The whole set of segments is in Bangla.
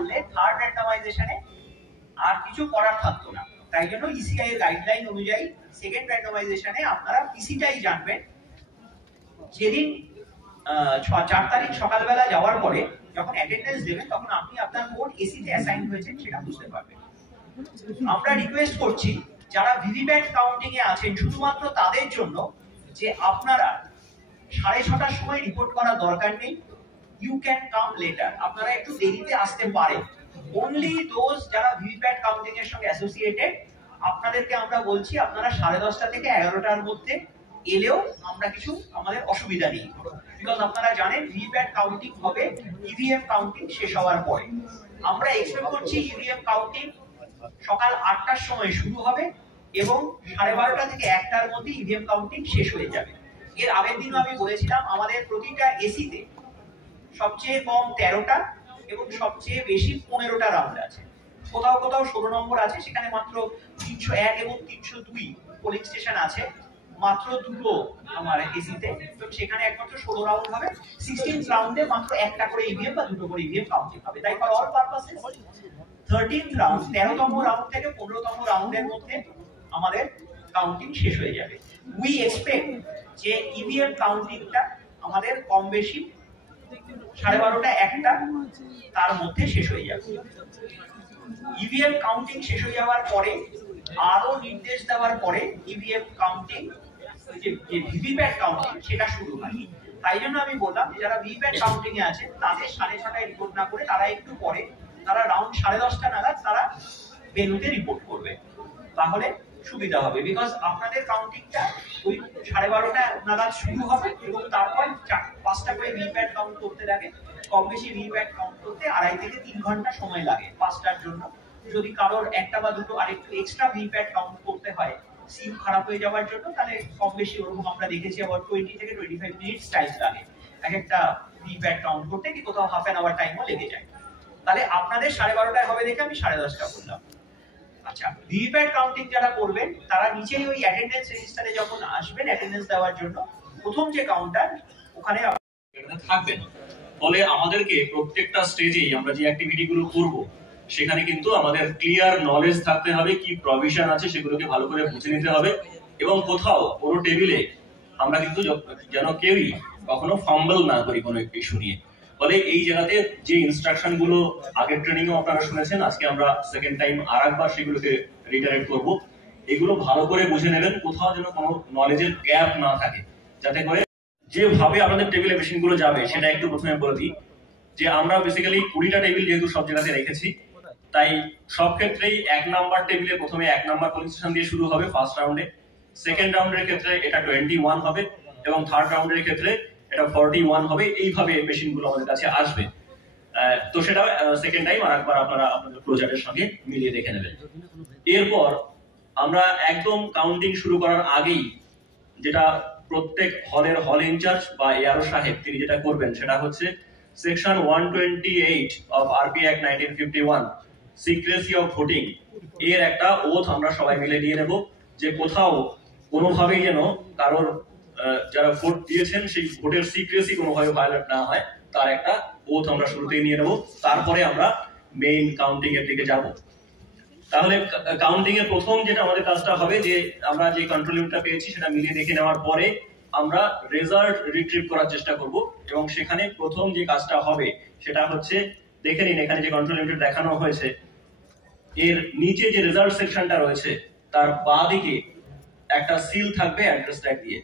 করলে থার্ড র্যান্ডমাইজেশনে আর কিছু করার থাকতো না। তাই জন্য ইসিআই এর গাইডলাইন অনুযায়ী সেকেন্ড র্যান্ডমাইজেশনে আপনারা পিসিটাই জানবেন। যেদিন 4 তারিখ সকালবেলা যাওয়ার পরে যখন অ্যাটেন্ডেন্স দেবেন তখন আপনি আপনার কোন এসিতে অ্যাসাইন হয়েছে সেটা বুঝতে পারবেন। আমরা রিকোয়েস্ট করছি যারা ভিভিপ্যাট কাউন্টিং এ আছেন শুধুমাত্র তাদের জন্য যে আপনারা 6:30টার সময় রিপোর্ট করার দরকার নেই, ইউ ক্যান কাম লেটার, আপনারা একটু দেরিতে আসতে পারেন। অনলি দোজ যারা ভিভিপ্যাট কাউন্টিং এর সঙ্গে অ্যাসোসিয়েটেড, আপনাদেরকে আমরা বলছি আপনারা 10:30 থেকে 11টার মধ্যে এলেও আমরা কিছু আমাদের অসুবিধা নেই, বিকজ আপনারা জানেন ভিভিপ্যাট কাউন্টিং হবে ইভিএম কাউন্টিং শেষ হওয়ার পরে। আমরা এক্সপেক্ট করছি ইভিএম কাউন্টিং সকাল 8টার সময় শুরু হবে এবং 12:30 থেকে 1টার মধ্যে ইভিএম কাউন্টিং শেষ হয়ে যাবে। এর আগের দিনও আমি বলেছিলাম আমাদের প্রতিটা এসিতে সবচেয়ে কম 13টা এবং সবচেয়ে বেশি 15টা রাউন্ড আছে। কোথাও কোথাও 16 নম্বর আছে, সেখানে মাত্র 301 এবং 302 পোলিং স্টেশন আছে, মাত্র দুটো আমার এসিতে, তো সেখানে একমাত্র 16 রাউন্ড হবে। 16th রাউন্ডে মাত্র একটা করে ইভিএম বা দুটো করে ইভিএম কাউন্টিং হবে। তাই for all purposes 13th round 13তম রাউন্ড থেকে 15তম রাউন্ডের মধ্যে আমাদের কাউন্টিং শেষ হয়ে যাবে। উই এক্সপেক্ট যে ইভিএম কাউন্টিংটা আমাদের কম বেশি 12:30 1টা তার মধ্যে শেষ হয়ে যাবে। ইভিএম কাউন্টিং শেষ হয়ে যাওয়ার পরে আরো নির্দেশ দেওয়ার পরে ইভিএম কাউন্টিং যে ভিভিপ্যাট কাউন্টিং সেটা শুরু হয়। তাই জন্য আমি বললাম যারা ভিভিপ্যাট কাউন্টিং এ আছে তাদের 6:30টায় রিপোর্ট না করে তারা একটু পরে, তারা রাউন্ড 10:30টা নাগাদ তারা ভেন্যুতে রিপোর্ট করবে, তাহলে সুবিধা হবে। বিকজ আপনাদের কাউন্টিংটা ওই 12:30টা নাগাদ শুরু হবে এবং তারপর 5টা করে ভিভিপ্যাট কাউন্ট করতে লাগে। কম বেশি ভিভিপ্যাট কাউন্ট করতে 2.5 থেকে 3 ঘন্টা সময় লাগে 5টার জন্য। যদি কারোর একটা বা দুটো আরেকটু এক্সট্রা ভিভিপ্যাট কাউন্ট করতে হয় সিম খারাপ হয়ে যাওয়ার জন্য, তাহলে কম বেশি ওরকম আমরা দেখেছি আবার 20 থেকে 25 মিনিটস টাইম লাগে এক একটা ভিভিপ্যাট কাউন্ট করতে, কি কোথাও হাফ অ্যান আওয়ার টাইমও লেগে যায়। তাহলে আপনাদের 12:30টায় হবে দেখে আমি 10:30টা বললাম। আচ্ছা, ভিভিপ্যাট কাউন্টিং যারা করবেন তারা নিচেই ওই অ্যাটেন্ডেন্স রেজিস্টারে যখন আসবেন অ্যাটেন্ডেন্স দেওয়ার জন্য প্রথম যে কাউন্টার ওখানে থাকবেন। ফলে আমাদেরকে প্রত্যেকটা স্টেজেই আমরা যে অ্যাক্টিভিটি গুলো করব সেখানে কিন্তু আমাদের ক্লিয়ার নলেজ থাকতে হবে, কি প্রভিশন আছে সেগুলোকে ভালো করে বুঝে নিতে হবে এবং কোথাও কোনো টেবিলে আমরা কিন্তু যেন কেউই কখনো ফাম্বল না করি কোনো ইস্যু নিয়ে। ফলে এই জায়গাতে যে ইনস্ট্রাকশন গুলো আগের ট্রেনিং এও আপনারা শুনেছেন, আজকে আমরা সেকেন্ড টাইম আরেকবার সেগুলোকে রিটারেট করব। এগুলো ভালো করে বুঝে নেবেন, কোথাও যেন কোনো নলেজের গ্যাপ না থাকে, যাতে করে যেভাবে আপনাদের টেবিলে মেশিন গুলো যাবে সেটা একটু প্রথমে বলে দিই যে আমরা বেসিক্যালি 20টা টেবিল যেহেতু সব জায়গাতে রেখেছি, তাই সব ক্ষেত্রেই 1 নাম্বার টেবিলে প্রথমে 1 নাম্বার পোলিং স্টেশন দিয়ে শুরু হবে ফার্স্ট রাউন্ডে, সেকেন্ড রাউন্ডের ক্ষেত্রে এটা 21 হবে এবং থার্ড রাউন্ডের ক্ষেত্রে এটা 41 হবে। এইভাবে মেশিন গুলো আমাদের কাছে আসবে। তো সেটা সেকেন্ড টাইম আরেকবার আপনারা আপনাদের প্রজেক্টের সঙ্গে মিলিয়ে দেখে নেবেন। এরপর আমরা একদম কাউন্টিং শুরু করার আগেই যেটা প্রত্যেক হলের হল ইনচার্জ বা এআরও সাহেব তিনি যেটা করবেন সেটা হচ্ছে section 128 of RP act 1951 secrecy of voting এর একটা ওথ আমরা সবাই মিলে নিয়ে নেব, যে কোথাও কোনোভাবেই যেন কারোর যারা ভোট দিয়েছেন সেই ভোটের সিক্রেসি কোনোভাবে ভায়োলেট না হয়, তার একটা ওথ আমরা শুরুতেই নিয়ে নেব। তারপরে আমরা মেইন কাউন্টিং এর দিকে যাব। তাহলে কাউন্টিং এর প্রথম যেটা আমাদের কাজটা হবে যে আমরা যে কন্ট্রোল ইউনিটটা পেয়েছি সেটা মিলিয়ে দেখে নেওয়ার পরে আমরা রেজাল্ট রিট্রিভ করার চেষ্টা করব এবং সেখানে প্রথম যে কাজটা হবে সেটা হচ্ছে দেখে নিন এখানে যে কন্ট্রোল ইউনিট দেখানো হয়েছে এর নিচে যে রেজাল্ট সেকশনটা রয়েছে তার বাঁ দিকে একটা সিল থাকবে অ্যাড্রেস ট্যাগ দিয়ে।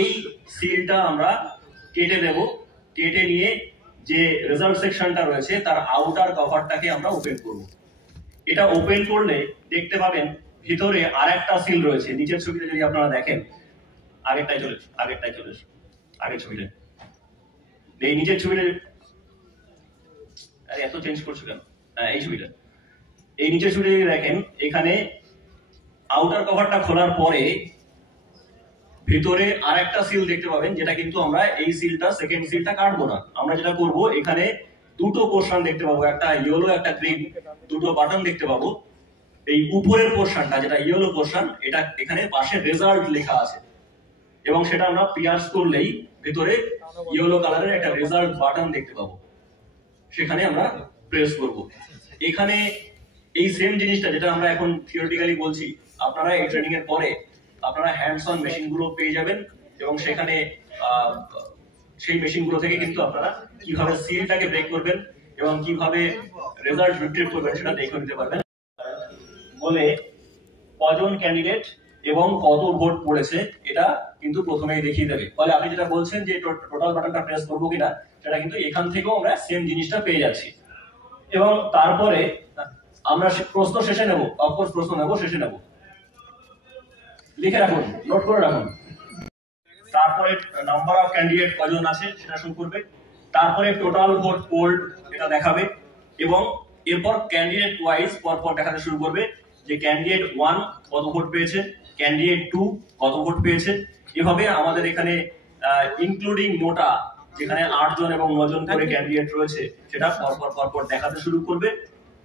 এই সিলটা আমরা কেটে দেব, কেটে নিয়ে যে রেজাল্ট সেকশনটা রয়েছে তার আউটার কভারটাকে আমরা ওপেন করব। এটা ওপেন করলে দেখতে পাবেন ভিতরে আরেকটা সিল রয়েছে। নিচের ছবিতে যদি আপনারা দেখেন, আগের ছবিতে এই নিচের ছবিতে এত চেঞ্জ করছো কেন, এই ছবিটা, এই নিচের ছবিটা যদি দেখেন এখানে আউটার কভারটা খোলার পরে ভিতরে আরেকটা সিল দেখতে পাবেন, যেটা কিন্তু আমরা এই সিলটা সেকেন্ড সিলটা কাটবো না। আমরা যেটা করব এখানে দুটো পোর্শন দেখতে পাবো, একটা ইয়েলো একটা গ্রিন, দুটো বাটন দেখতে পাবো। এই উপরের পোর্শনটা যেটা ইয়েলো পোর্শন, এটা এখানে পাশে রেজাল্ট লেখা আছে এবং সেটা আমরা পিয়ার্স করলেই ভিতরে ইয়েলো কালারের একটা রেজাল্ট বাটন দেখতে পাবো। সেখানে আমরা প্রেস করব। এখানে এই সেম জিনিসটা যেটা আমরা এখন থিওরিটিক্যালি বলছি, আপনারা এই ট্রেনিং এর পরে আপনারা হ্যান্ডস অন মেশিন গুলো পেয়ে যাবেন এবং সেখানে সেই মেশিন গুলো থেকে কিন্তু আপনারা কিভাবে সিলটাকে ব্রেক করবেন এবং কিভাবে রেজাল্ট রিট্রিভ করবেন সেটা দেখে নিতে পারবেন। বলে কজন ক্যান্ডিডেট এবং কত ভোট পড়েছে এটা কিন্তু প্রথমেই দেখিয়ে দেবে। ফলে আপনি যেটা বলছেন যে টোটাল বাটনটা প্রেস করবো কিনা, সেটা কিন্তু এখান থেকেও আমরা সেম জিনিসটা পেয়ে যাচ্ছি। এবং তারপরে আমরা প্রশ্ন শেষে নেব, অফকোর্স প্রশ্ন নেব শেষে নেব, লিখে রাখুন, নোট করে রাখুন। তারপরে নাম্বার অফ ক্যান্ডিডেট কজন আছে সেটা শো করবে, তারপরে টোটাল ভোট পোল্ড এটা দেখাবে এবং এরপর ক্যান্ডিডেট ওয়াইজ পরপর দেখাতে শুরু করবে যে ক্যান্ডিডেট 1 কত ভোট পেয়েছে, ক্যান্ডিডেট 2 কত ভোট পেয়েছে। এভাবে আমাদের এখানে ইনক্লুডিং নোটা, যেখানে 8 জন এবং 9 জন করে ক্যান্ডিডেট রয়েছে, সেটা পরপর দেখাতে শুরু করবে।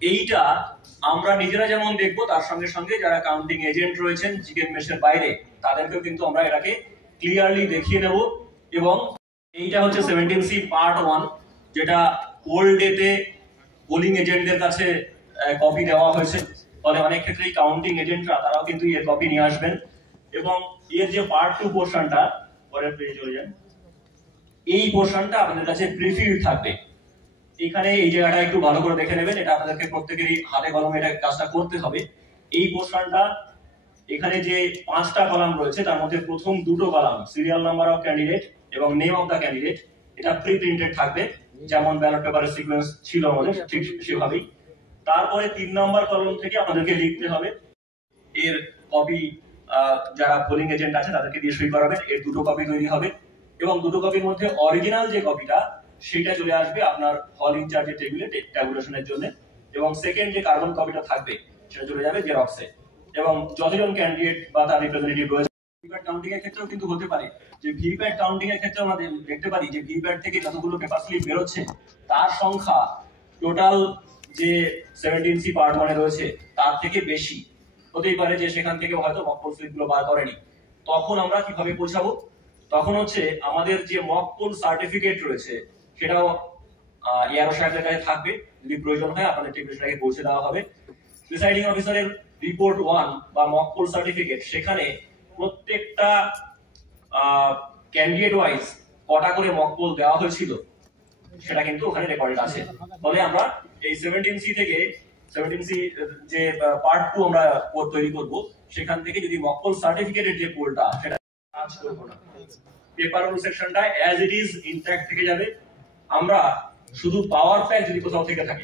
এইটা আমরা নিজেরা যেমন দেখবো, তার সঙ্গে সঙ্গে যারা কাউন্টিং এজেন্ট রয়েছেন চিকেন মেশের বাইরে, তাদেরকেও কিন্তু আমরা এটাকে ক্লিয়ারলি দেখিয়ে নেব। এবং এইটা হচ্ছে 17C পার্ট 1, যেটা ওল্ড ডেতে পোলিং এজেন্টদের কাছে কপি দেওয়া হয়েছে। ফলে অনেক ক্ষেত্রেই কাউন্টিং এজেন্টরা তারাও কিন্তু এর কপি নিয়ে আসবেন। এবং এর যে পার্ট 2 পোর্শনটা, পরের পেজে চলে যান, এই পোর্শনটা আপনাদের কাছে প্রিভিউ থাকবে। এখানে এই জায়গাটা একটু ভালো করে দেখে নেবেন, এটা আপনাদেরকে প্রত্যেকেরই হাতে কলমে এটা কাজটা করতে হবে। এই পোর্শনটা, এখানে যে 5টা কলাম রয়েছে তার মধ্যে প্রথম 2টো column serial number of candidate এবং নেম অফ দা ক্যান্ডিডেট, এটা প্রি প্রিন্টেড থাকবে, যেমন ব্যালট পেপারের সিকোয়েন্স ছিল আমাদের ঠিক সেভাবেই। তারপরে 3 নম্বর কলম থেকে আপনাদেরকে লিখতে হবে এর কপি, যারা পোলিং এজেন্ট আছে তাদেরকে দিয়ে সই করাবেন, এর 2টো কপি তৈরি হবে এবং 2টো কপির মধ্যে অরিজিনাল যে কপিটা সেটা চলে আসবে আপনার হল ইনচার্জের টেবিলে ট্যাবুলেশনের জন্য, এবং সেকেন্ড যে কার্বন কপিটা থাকবে সেটা চলে যাবে জেরক্সে। এবং যতজন ক্যান্ডিডেট বা তার রিপ্রেজেন্টেটিভ রয়েছে, ভিভিপ্যাট কাউন্টিং এর ক্ষেত্রেও কিন্তু হতে পারে যে ভিভিপ্যাট কাউন্টিং এর ক্ষেত্রে আমরা দেখতে পারি যে ভিভিপ্যাট থেকে যতগুলো পেপার স্লিপ বেরোচ্ছে তার সংখ্যা টোটাল যে 17C পার্ট 1 এ রয়েছে তার থেকে বেশি হতেই পারে, যে সেখান থেকে হয়তো মক পোল স্লিপগুলো বার করেনি। তখন আমরা কিভাবে পৌঁছাবো? তখন হচ্ছে আমাদের যে মক পোল সার্টিফিকেট রয়েছে সেটাও এআরও সাহেবের কাছে থাকবে, যদি প্রয়োজন হয় আপনাদের টেবিলে সেটাকে পৌঁছে দেওয়া হবে। প্রিসাইডিং অফিসারের রিপোর্ট 1 বা মক পোল সার্টিফিকেট, সেখানে প্রত্যেকটা ক্যান্ডিডেট ওয়াইজ কটা করে মক পোল দেওয়া হয়েছিল সেটা কিন্তু ওখানে রেকর্ডেড আছে। ফলে আমরা এই 17C থেকে 17C যে পার্ট 2 আমরা কোড তৈরি করব, সেখান থেকে যদি মক পোল সার্টিফিকেটের যে পোলটা সেটা কাজ করব না, পেপার রুল সেকশনটা অ্যাজ ইট ইজ ইনট্যাক্ট থেকে যাবে। আমরা শুধু পাওয়ার ফ্যাক্ট যদি কোথাও থেকে থাকে